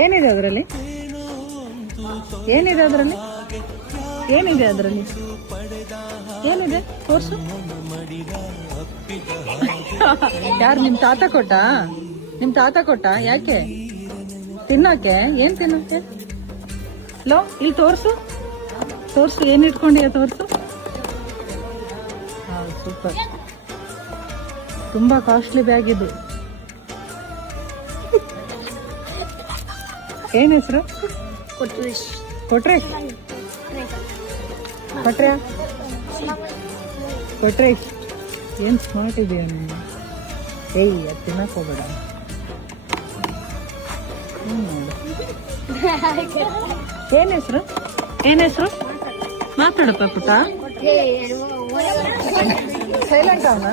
ಏನಿದೆ ಅದರಲ್ಲಿ? ಏನಿದೆ ಅದರಲ್ಲಿ? ಏನಿದೆ ಅದರಲ್ಲಿ? ಏನಿದೆ ತೋರ್ಸು. ಯಾರು ನಿಮ್ ತಾತ ಕೊಟ್ಟ? ನಿಮ್ ತಾತ ಕೊಟ್ಟ? ಯಾಕೆ ತಿನ್ನೋಕೆ? ಏನ್ ತಿನ್ನೋಕೆ? ಲೋ ಇಲ್ಲಿ ತೋರ್ಸು, ತೋರ್ಸು ಏನ್ ಇಟ್ಕೊಂಡಿಯ ತೋರ್ಸು. ಸೂಪರ್, ತುಂಬಾ ಕಾಸ್ಟ್ಲಿ ಬ್ಯಾಗ್ ಇದು. ಏನ್ ಹೆಸರು? ಕೊಟ್ರೇಶ್. ಕೊಟ್ರೇಶ್ ಕೊಟ್ರೇಶ್ ಏನ್ ಸ್ಮಾರ್ಟ್ ಇದೆಯಾ ನೀನು. ಏಯ್ ಅದು ತಿನ್ನಕ್ ಹೋಗ್ಬೇಡ. ಏನ್ ಹೆಸರು? ಏನ್ ಹೆಸರು? ಮಾತಾಡಪ್ಪ ಪುಟ್ಟ. ಸೈಲೆಂಟ್ ಅವನ.